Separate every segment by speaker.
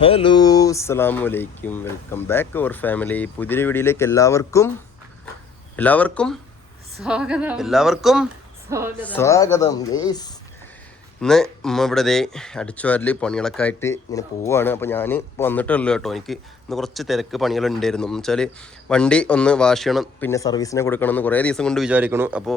Speaker 1: Hello അസ്സാം വലൈക്കും welcome back അവർ family. പുതിയ വീഡിയോയിലേക്ക് എല്ലാവർക്കും എല്ലാവർക്കും
Speaker 2: സ്വാഗതം.
Speaker 1: എല്ലാവർക്കും
Speaker 2: സ്വാഗതം.
Speaker 1: സ്വാഗതം. യേസ് ഇന്ന് ഉമ്മ ഇവിടെ ഇതേ അടിച്ചുവാരൽ പണികളൊക്കെ ആയിട്ട് ഇങ്ങനെ പോവുകയാണ് അപ്പോൾ ഞാൻ ഇപ്പോൾ വന്നിട്ടുള്ളൂ കേട്ടോ. എനിക്ക് ഇന്ന് കുറച്ച് തിരക്ക് പണികളുണ്ടായിരുന്നു. എന്ന് വെച്ചാൽ വണ്ടി ഒന്ന് വാഷ് ചെയ്യണം പിന്നെ സർവീസിനെ കൊടുക്കണം എന്ന് കുറേ ദിവസം കൊണ്ട് വിചാരിക്കണം അപ്പോൾ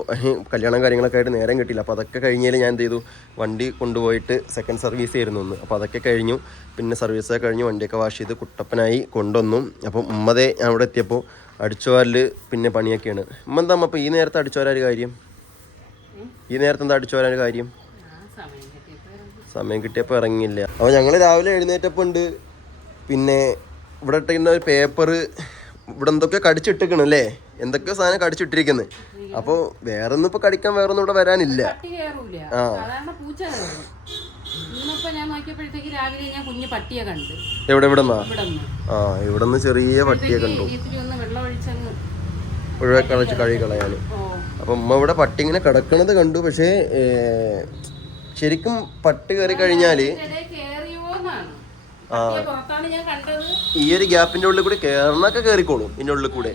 Speaker 1: കല്യാണം കാര്യങ്ങളൊക്കെ ആയിട്ട് നേരം കിട്ടിയില്ല. അപ്പോൾ അതൊക്കെ കഴിഞ്ഞാൽ ഞാൻ എന്ത് ചെയ്തു? വണ്ടി കൊണ്ടുപോയിട്ട് സെക്കൻഡ് സർവീസ് ആയിരുന്നു ഒന്ന് അപ്പോൾ അതൊക്കെ കഴിഞ്ഞു. പിന്നെ സർവീസൊക്കെ കഴിഞ്ഞു. വണ്ടിയൊക്കെ വാഷ് ചെയ്ത് കുട്ടപ്പനായി കൊണ്ടുവന്നു. അപ്പോൾ ഉമ്മതേ ഞാൻ അവിടെ എത്തിയപ്പോൾ അടിച്ചുവാരൽ പിന്നെ പണിയൊക്കെയാണ്. ഉമ്മ എന്താ അപ്പോൾ ഈ നേരത്തെ അടിച്ചുവാരൊരു കാര്യം? ഈ നേരത്തെ എന്താ ഒരു കാര്യം?
Speaker 2: സമയം
Speaker 1: കിട്ടിയപ്പോൾ ഇറങ്ങിയില്ല. അപ്പോൾ ഞങ്ങൾ രാവിലെ എഴുന്നേറ്റപ്പോൾ ഉണ്ട് പിന്നെ ഇവിടെ ഇട്ടിരുന്ന ഒരു പേപ്പർ ഇവിടെ എന്തൊക്കെയോ കടിച്ചിട്ടിരിക്കണം അല്ലേ? എന്തൊക്കെയോ സാധനം കടിച്ചിട്ടിരിക്കുന്നത് അപ്പോൾ വേറെ ഒന്നും ഇപ്പോൾ കടിക്കാൻ വേറെ ഒന്നും ഇവിടെ വരാനില്ല. ആ. എവിടെ ഇവിടെ ആ ഇവിടെ നിന്ന് ചെറിയ പട്ടിയെ കണ്ടു. ഒഴിവാക്കി കളച്ച് കഴുകി കളയാൻ അപ്പൊ ഉമ്മ ഇവിടെ പട്ടി ഇങ്ങനെ കിടക്കണത് കണ്ടു. പക്ഷേ ശരിക്കും പട്ട് കയറി കഴിഞ്ഞാൽ
Speaker 2: ആ.
Speaker 1: ഈ ഒരു ഗ്യാപ്പിന്റെ ഉള്ളിൽ കൂടി കയറണൊക്കെ കയറിക്കോളും ഇതിന്റെ ഉള്ളിൽ കൂടെ.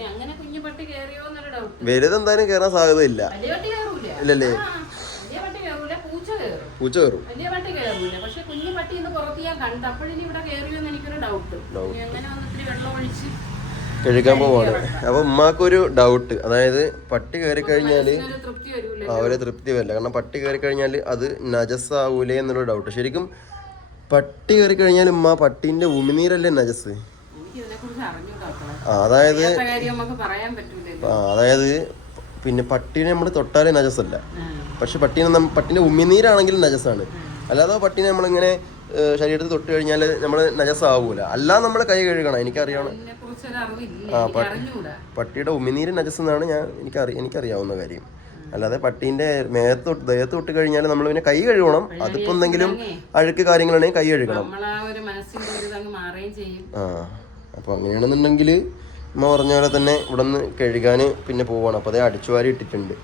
Speaker 1: വലുതെന്തായാലും കയറാൻ സാധ്യതയില്ല.
Speaker 2: ഇല്ല
Speaker 1: ഇല്ലല്ലേ?
Speaker 2: പൂച്ച
Speaker 1: കേറും. കയറും
Speaker 2: ഡൗട്ട്
Speaker 1: കഴുകാൻ പോവാണ്. അപ്പൊ ഉമ്മാക്കൊരു ഡൗട്ട് അതായത് പട്ടി കയറി കഴിഞ്ഞാൽ
Speaker 2: അവരെ തൃപ്തി വരൂല
Speaker 1: ആ ഒരു തൃപ്തി വരില്ല. കാരണം പട്ടി കയറി കഴിഞ്ഞാൽ അത് നജസ്സാവൂലേ എന്നുള്ള ഡൗട്ട് ശരിക്കും പട്ടി കയറി കഴിഞ്ഞാൽ ഉമ്മ പട്ടീന്റെ ഉമിനീരല്ലേ നജസ്? അതായത് അതായത് പിന്നെ പട്ടീനെ നമ്മൾ തൊട്ടാലേ നജസല്ല. പക്ഷെ പട്ടീനെ പട്ടീന്റെ ഉമിനീരാണെങ്കിൽ നജസാണ് അല്ലാതെ പട്ടീനെ നമ്മളിങ്ങനെ ശരീരത്തിൽ തൊട്ട് കഴിഞ്ഞാൽ നമ്മൾ ആവൂല അല്ലാതെ നമ്മൾ കൈ കഴുകണം. എനിക്കറിയണം പട്ടിയുടെ ഉമിനീര് നജസ് എന്നാണ് ഞാൻ എനിക്ക് എനിക്കറിയാവുന്ന കാര്യം. അല്ലാതെ പട്ടീന്റെ മേത്തോട്ട് തൊട്ട് ദേഹത്ത് തൊട്ട് കഴിഞ്ഞാൽ നമ്മൾ പിന്നെ കൈ കഴുകണം. അതിപ്പോ എന്തെങ്കിലും അഴുക്ക് കാര്യങ്ങളാണെങ്കിൽ കൈ കഴുകണം. ആ അപ്പൊ അങ്ങനെയാണെന്നുണ്ടെങ്കിൽ അമ്മ പറഞ്ഞ പോലെ തന്നെ ഇവിടെ നിന്ന് കഴുകാൻ പിന്നെ പോവാണ്. അപ്പൊ അതേ അടിച്ചുവാരി ഇട്ടിട്ടുണ്ട്.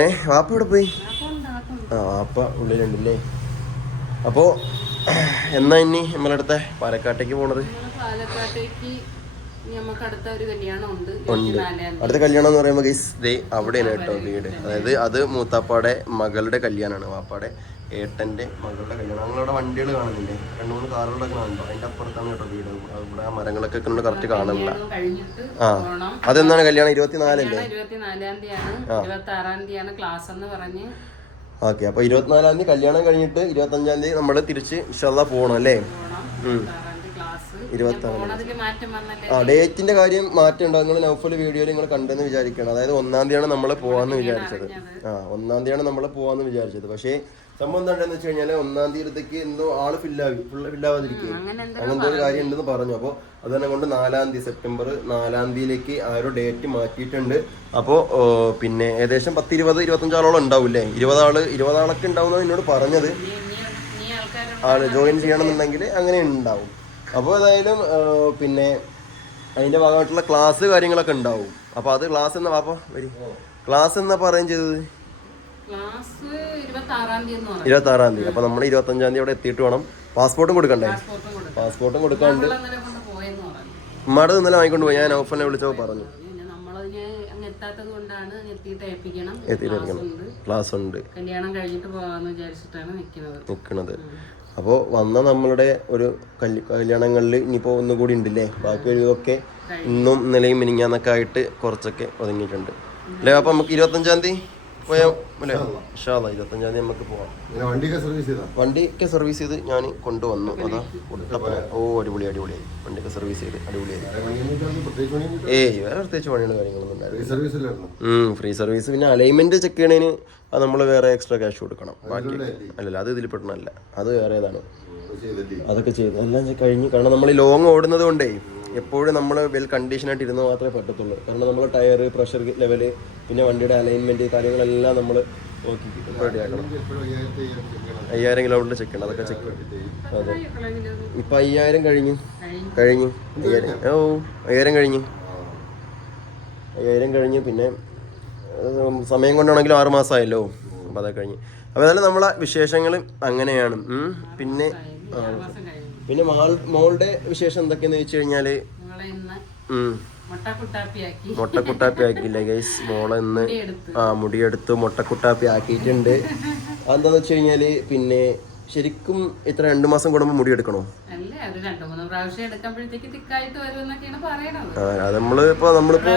Speaker 1: ഏ വാപ്പ ഇവിടെ പോയി?
Speaker 2: അപ്പൊ
Speaker 1: ആ വാപ്പ ഉള്ളിലുണ്ടല്ലേ. അപ്പോൾ എന്നാ ഇനി നമ്മളടുത്ത പാലക്കാട്ടേക്ക് പോണത്?
Speaker 2: പാലക്കാട്ടേക്ക് അടുത്ത ഒരു കല്യാണം ഉണ്ട്. ഇരുപത്തിനാലാം തീയതി
Speaker 1: അടുത്ത കല്യാണം എന്ന് പറയുമ്പോൾ ഗൈസ് ദേ അവിടെയാണ് കേട്ടോ വീട്. അതായത് അത് മൂത്താപ്പാടെ മകളുടെ കല്യാണമാണ് വാപ്പാടെ ഏട്ടന്റെ മകളുടെ കല്യാണം. ഞങ്ങളവിടെ വണ്ടികൾ കാണുന്നില്ലേ? രണ്ടു മൂന്ന് കാറുകളൊക്കെ കാണുന്നുണ്ടോ? അതിന്റെ അപ്പുറത്താണ് കേട്ടോ വീട്. ഇവിടെ ആ മരങ്ങളൊക്കെ കറക്റ്റ് കാണുന്നില്ല.
Speaker 2: കഴിഞ്ഞിട്ട്
Speaker 1: ആ.
Speaker 2: അതെന്നാണ്
Speaker 1: അതെന്താണ് കല്യാണം? ഇരുപത്തിനാലല്ലേ ഓക്കെ അപ്പൊ ഇരുപത്തിനാലാം തീയതി കല്യാണം കഴിഞ്ഞിട്ട് ഇരുപത്തി അഞ്ചാം തീയതി നമ്മൾ തിരിച്ച് വിശ്വാസ പോകണം അല്ലേ?
Speaker 2: വന്നല്ലേ?
Speaker 1: ആ ഡേറ്റിന്റെ കാര്യം മാറ്റം ഉണ്ടാകും നിങ്ങൾ നൗഫൽ വീഡിയോയിൽ നിങ്ങൾ കണ്ടെന്ന് വിചാരിക്കണം അതായത് ഒന്നാം തീയതിയാണ് നമ്മൾ പോവാന്ന് വിചാരിച്ചത്. ആ ഒന്നാം തീയതിയാണ് നമ്മൾ പോവാന്ന് വിചാരിച്ചത്. പക്ഷേ സംഭവം എന്താണെന്ന് വെച്ച് കഴിഞ്ഞാൽ ഒന്നാം തീയതിക്ക് എന്തോ ആൾ ഫില്ലാവി ഫുള്ള് ഫില്ലാവാതിരിക്കും
Speaker 2: അങ്ങനെ എന്താ
Speaker 1: അങ്ങനത്തെ ഒരു കാര്യം ഉണ്ടെന്ന് പറഞ്ഞു. അപ്പോൾ അതുതന്നെ കൊണ്ട് നാലാം തീയതി സെപ്റ്റംബർ നാലാം തീയതിയിലേക്ക് ആ ഒരു ഡേറ്റ് മാറ്റിയിട്ടുണ്ട്. അപ്പോൾ പിന്നെ ഏകദേശം പത്ത് ഇരുപത് ഇരുപത്തഞ്ചാളോളം ഉണ്ടാവില്ലേ? ഇരുപതാൾ ഇരുപതാളൊക്കെ ഉണ്ടാവുന്നത് എന്നോട് പറഞ്ഞത്. ആൾ ജോയിൻ ചെയ്യണമെന്നുണ്ടെങ്കിൽ അങ്ങനെ ഉണ്ടാവും. അപ്പോൾ ഏതായാലും പിന്നെ അതിന്റെ ഭാഗമായിട്ടുള്ള ക്ലാസ് കാര്യങ്ങളൊക്കെ ഉണ്ടാവും. അപ്പോൾ അത് ക്ലാസ് എന്നാ പാപ്പ വരി. ക്ലാസ് എന്നാ പറയുകയും ചെയ്തത്
Speaker 2: ക്ലാസ് ഇരുപത്തി ആറാം തീയതി അപ്പൊ പറഞ്ഞു
Speaker 1: ഇരുപത്തി ആറാം തീയതി. അപ്പോൾ നമ്മൾ ഇരുപത്തഞ്ചാം തീയതി അവിടെ എത്തിയിട്ട് വേണം. പാസ്പോർട്ടും കൊടുക്കണ്ടേ?
Speaker 2: പാസ്പോർട്ടും
Speaker 1: കൊടുക്കാണ്ട്. ഉമ്മയുടെ ഇന്നലെ വാങ്ങിക്കൊണ്ട് പോയി? ഞാൻ ഓഫറിനെ വിളിച്ചപ്പോൾ പറഞ്ഞു.
Speaker 2: പിന്നെ നമ്മളതിന് അങ്ങ് എത്താത്തത് കൊണ്ടാണ് എത്തിയിട്ട് ഏൽപ്പിക്കണം. ക്ലാസ് ഉണ്ട്. കല്യാണം കഴിഞ്ഞിട്ട് പോകാന്ന് വിചാരിച്ചിട്ടാണ് നിൽക്കുന്നത്
Speaker 1: നിൽക്കുന്നത് അപ്പോൾ വന്ന നമ്മളുടെ ഒരു കല്യ കല്യാണങ്ങളിൽ ഇനിയിപ്പോൾ ഒന്നുകൂടി ഉണ്ടല്ലേ? ബാക്കി ഒഴിവൊക്കെ ഇന്നും ഇന്നലെയും മിനിങ്ങാന്നൊക്കെ ആയിട്ട് കുറച്ചൊക്കെ ഒതുങ്ങിയിട്ടുണ്ട്. അല്ലേ? അപ്പോൾ നമുക്ക് ഇരുപത്തഞ്ചാം തീയതി ഇരുപത്തഞ്ചാം തീയതി നമുക്ക് പോവാം.
Speaker 3: വണ്ടിയൊക്കെ സർവീസ് ചെയ്താ?
Speaker 1: വണ്ടിയൊക്കെ സർവീസ് ചെയ്ത് ഞാൻ കൊണ്ടുവന്നു. അതാ കൊടുത്തപ്പോ ഓ അടിപൊളി അടിപൊളിയായി വണ്ടിയൊക്കെ സർവീസ് ചെയ്ത് അടിപൊളിയായി ഏയ് വേറെ പ്രത്യേകിച്ച് പണികളും കാര്യങ്ങളൊന്നും
Speaker 3: ഫ്രീ സർവീസ്
Speaker 1: പിന്നെ അലൈൻമെന്റ് ചെക്ക് ചെയ്യണതിന് അത് നമ്മൾ വേറെ എക്സ്ട്രാ ക്യാഷ് കൊടുക്കണം. ബാക്കി അല്ലല്ല അത് ഇതിൽ പെട്ടണല്ല അത്
Speaker 3: വേറെ ഏതാണ്
Speaker 1: അതൊക്കെ ചെയ്ത്. എല്ലാം കഴിഞ്ഞ് കാരണം നമ്മൾ ലോങ് ഓടുന്നത് കൊണ്ടേ എപ്പോഴും നമ്മൾ വെൽ കണ്ടീഷനായിട്ട് ഇരുന്ന് മാത്രമേ പറ്റത്തുള്ളൂ. കാരണം നമ്മൾ ടയർ പ്രഷർ ലെവൽ പിന്നെ വണ്ടിയുടെ അലൈൻമെന്റ് കാര്യങ്ങളെല്ലാം നമ്മൾ
Speaker 3: അയ്യായിരം
Speaker 1: കിലോമീറ്റർ ചെക്ക് ചെയ്യണം. അതൊക്കെ ചെക്ക് അതെ. ഇപ്പം അയ്യായിരം കഴിഞ്ഞു.
Speaker 2: കഴിഞ്ഞു.
Speaker 1: അയ്യായിരം. ഓ അയ്യായിരം കഴിഞ്ഞു. അയ്യായിരം കഴിഞ്ഞു. പിന്നെ സമയം കൊണ്ടാണെങ്കിലും ആറ് മാസമായല്ലോ. അപ്പം അതൊക്കെ കഴിഞ്ഞ്. അപ്പോൾ അതായത് നമ്മളെ വിശേഷങ്ങൾ അങ്ങനെയാണ്. പിന്നെ പിന്നെ മോളുടെ വിശേഷം എന്തൊക്കെയെന്ന് വെച്ച്
Speaker 2: കഴിഞ്ഞാൽ?
Speaker 1: മുട്ടക്കുട്ടാപ്പി ആക്കിയില്ല ഗൈസ് മോളെ ഇന്ന് ആ മുടിയെടുത്ത് മുട്ടക്കുട്ടാപ്പി ആക്കിയിട്ടുണ്ട്. അതെന്താന്ന് വെച്ച് കഴിഞ്ഞാൽ പിന്നെ ശരിക്കും ഇത്ര രണ്ടു മാസം കൂടുമ്പോ മുടി എടുക്കണോ ആ അത് നമ്മൾ ഇപ്പൊ നമ്മളിപ്പോ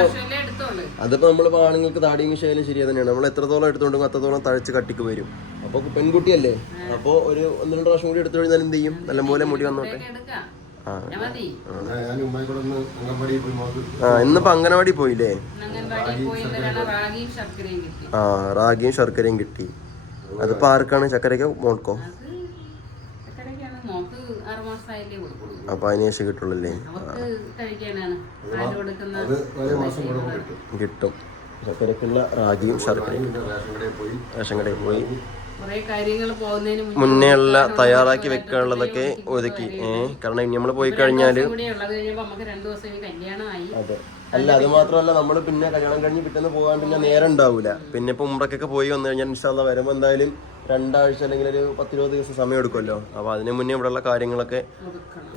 Speaker 2: പ്രാവശ്യമല്ലേ
Speaker 1: നമ്മൾ ആണുങ്ങൾക്ക് താടിയും വിഷയം ശരിയാ തന്നെയാണ്. നമ്മൾ എത്രത്തോളം എടുത്തുകൊണ്ടും അത്രത്തോളം തഴച്ച് കട്ടിക്ക് വരും. അപ്പോൾ പെൺകുട്ടിയല്ലേ? അപ്പോൾ ഒരു ഒന്ന് രണ്ട് പ്രാവശ്യം കൂടി എടുത്തു കഴിഞ്ഞാൽ എന്ത് ചെയ്യും? നല്ലപോലെ മുടി വന്നോട്ടെ. ആ.
Speaker 2: പിന്നെ മതി
Speaker 3: ഞാൻ ഉമ്മായി കൂടെ ഒന്ന് പോയി മോൾക്ക്
Speaker 1: ആ ഇന്നിപ്പോ അംഗനവാടി പോയില്ലേ?
Speaker 2: അംഗൻവാടി പോയി ഇന്നലാണ് റാഗിയും ശർക്കരയും കിട്ടി.
Speaker 1: ആ റാഗിയും ശർക്കരയും കിട്ടി. അതിപ്പോ ആർക്കാണ്? ചക്കരയ്ക്ക് മോൾക്കോ
Speaker 2: അത് ശർക്കരയ്ക്കാണ് നോക്ക് ആറുമാസമായില്ലേ കൊടുക്കുള്ളൂ
Speaker 1: അപ്പൊ അതിന് ശേഷം കിട്ടുള്ളല്ലേ
Speaker 2: അവർക്ക് കഴിക്കാനാണ് പാൽ കൊടുക്കുന്ന
Speaker 3: അത് ഒരു മാസം ശേഷം കിട്ടും.
Speaker 1: കിട്ടും. ശർക്കരക്കുള്ള റാഗിയും ശർക്കരയും
Speaker 3: റേഷൻ കടയിൽ പോയി.
Speaker 1: റേഷൻ പോയി.
Speaker 2: കുറെ കാര്യങ്ങൾ പോകുന്നതിന്
Speaker 1: മുന്നേ ഉള്ള തയ്യാറാക്കി വെക്കാനുള്ളതൊക്കെ ഒതുക്കി. ഏഹ് കാരണം ഇനി നമ്മൾ പോയി
Speaker 2: കഴിഞ്ഞാൽ
Speaker 1: അതെ. അല്ല അത് മാത്രമല്ല നമ്മൾ പിന്നെ കല്യാണം കഴിഞ്ഞ് പിറ്റേന്ന് പോകാൻ പിന്നെ നേരം ഉണ്ടാവില്ല പിന്നെ ഇപ്പൊ ഉമ്രക്കൊക്കെ പോയി വന്നു കഴിഞ്ഞാൽ ഇൻഷാല്ല വരുമ്പോൾ എന്തായാലും രണ്ടാഴ്ച അല്ലെങ്കിൽ ഒരു പത്തിരുപത് ദിവസം സമയം എടുക്കുമല്ലോ. അപ്പൊ അതിനു മുന്നേ ഇവിടെയുള്ള കാര്യങ്ങളൊക്കെ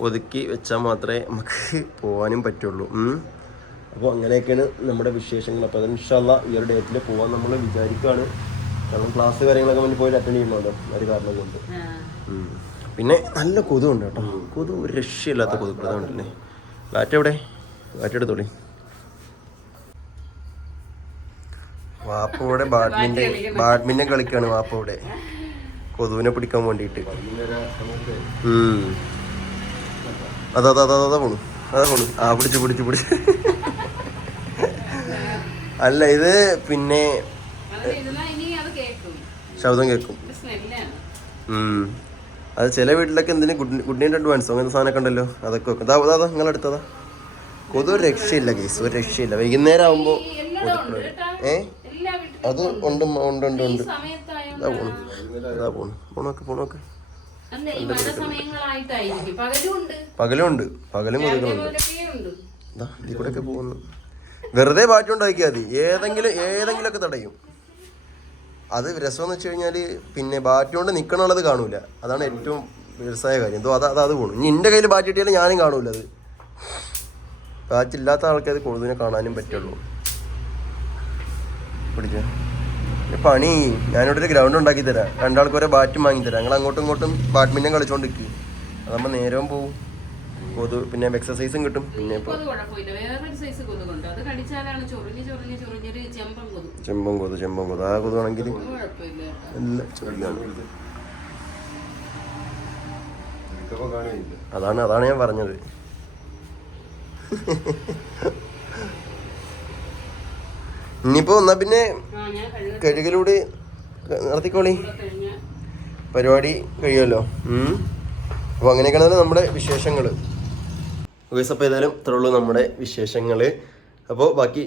Speaker 1: ഒതുക്കി വെച്ചാൽ മാത്രമേ നമുക്ക് പോകാനും പറ്റുള്ളൂ. അപ്പോൾ അങ്ങനെയൊക്കെയാണ് നമ്മുടെ വിശേഷങ്ങൾ. അപ്പോൾ അത് ഇൻഷാല്ല ഈ ഒരു ഡേറ്റിൽ പോകാൻ നമ്മൾ വിചാരിക്കുകയാണ് കാരണം ക്ലാസ് കാര്യങ്ങളൊക്കെ മുന്നിൽ പോയി അറ്റൻഡ് ചെയ്യണമല്ലോ ഒരു കാരണം കൊണ്ട്. പിന്നെ നല്ല കൊതുണ്ട് കേട്ടോ. കൊതു ഒരു രക്ഷയില്ലാത്ത കൊതു അതുകൊണ്ടല്ലേ ബാറ്റ് എവിടെ? ബാറ്റ് എടുത്തോളി. വാപ്പയുടെ ബാഡ്മിന്റൺ ബാഡ്മിന്റൺ കളിക്കാണ് വാപ്പയുടെ കൊതുവിനെ പിടിക്കാൻ വേണ്ടിട്ട്. അതാ അതാ അതാ അതാ പോണു. അതാ പോണു. ആ പിടിച്ചു പിടിച്ചു പിടിച്ചു. അല്ല ഇത് പിന്നെ ശബ്ദം കേൾക്കും അത് ചില വീട്ടിലൊക്കെ എന്തിനു ഗുഡ് ഗുഡ് നൈറ്റ് അഡ്വാൻസ്? അങ്ങനത്തെ സാധനമൊക്കെ ഉണ്ടല്ലോ. അതൊക്കെ വെക്കും. അതാ അതാ നിങ്ങൾ എടുത്തതാ കൊതു ഒരു രക്ഷയില്ല കേസ് ഒരു രക്ഷയില്ല. വൈകുന്നേരം ആകുമ്പോൾ
Speaker 2: എല്ലാം
Speaker 1: അത് ഉണ്ട്. ഉണ്ട് ഉണ്ട് ഉണ്ട് അതാ പോണു. അതാ പോണു. പോണോക്ക് പോണോക്ക്.
Speaker 2: പകലുണ്ട് പകലും
Speaker 1: കൊതുകളുണ്ട് ദാ, ഇതിൽ കൂടെ ഒക്കെ പോകുന്നു. വെറുതെ ബാറ്റുണ്ടാക്കിയാൽ മതി. ഏതെങ്കിലും ഏതെങ്കിലുമൊക്കെ തടയും. അത് രസമെന്ന് വെച്ച് കഴിഞ്ഞാൽ പിന്നെ ബാറ്റ് കൊണ്ട് നിക്കണുള്ളത് കാണൂല. അതാണ് ഏറ്റവും രസമായ കാര്യം. എന്തോ അത് അത് അത് പോണു. ഇനി എന്റെ കയ്യിൽ ബാറ്റ് കിട്ടിയാലും ഞാനും കാണൂല അത്. ബാറ്റ് ഇല്ലാത്ത ആൾക്കാർ കൊതുവിനെ കാണാനും പറ്റുള്ളൂ. പിടിച്ച. പണി ഞാനിവിടെ ഒരു ഗ്രൗണ്ട് ഉണ്ടാക്കി തരാം. രണ്ടാൾക്ക് ഒരേ ബാറ്റും വാങ്ങി തരാം. ഞങ്ങൾ അങ്ങോട്ടും ഇങ്ങോട്ടും ബാഡ്മിന്റൺ കളിച്ചോണ്ടിരിക്കും. അതാകുമ്പോൾ നേരവും പോവും. കൊതു പിന്നെ എക്സസൈസും കിട്ടും. പിന്നെ ചെമ്പം കൊതു ചെമ്പം കൊതു. ആ കൊതുവാണെങ്കിൽ എല്ലാം അതാണ് അതാണ് ഞാൻ പറഞ്ഞത്. ഇനിയിപ്പോ എന്നാ പിന്നെ കഴുകലൂടെ നടത്തിക്കോളി. പരിപാടി കഴിയുമല്ലോ. അപ്പോൾ അങ്ങനെയൊക്കെയാണ് നമ്മുടെ വിശേഷങ്ങൾ ഓക്കേസ് അപ്പോൾ ഏതായാലും ഇത്രയുള്ളൂ നമ്മുടെ വിശേഷങ്ങൾ അപ്പോൾ ബാക്കി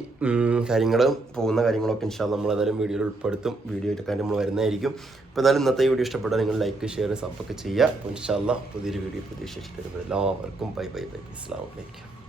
Speaker 1: കാര്യങ്ങളും പോകുന്ന കാര്യങ്ങളൊക്കെ ഇൻഷാ നമ്മൾ ഏതായാലും വീഡിയോയിൽ ഉൾപ്പെടുത്തും. വീഡിയോ എടുക്കാൻ നമ്മൾ വരുന്നതായിരിക്കും. അപ്പോൾ ഏതായാലും ഇന്നത്തെ വീഡിയോ ഇഷ്ടപ്പെട്ടാൽ നിങ്ങൾ ലൈക്ക് ഷെയർ സബ്ബൊക്കെ ചെയ്യുക. അപ്പോൾ ഇൻഷാല്ല പുതിയൊരു വീഡിയോ പ്രതീക്ഷിച്ചിട്ട് വരുമ്പോൾ എല്ലാവർക്കും. ബൈ ബൈ ബൈ ഇസ്ലാം വലൈക്കും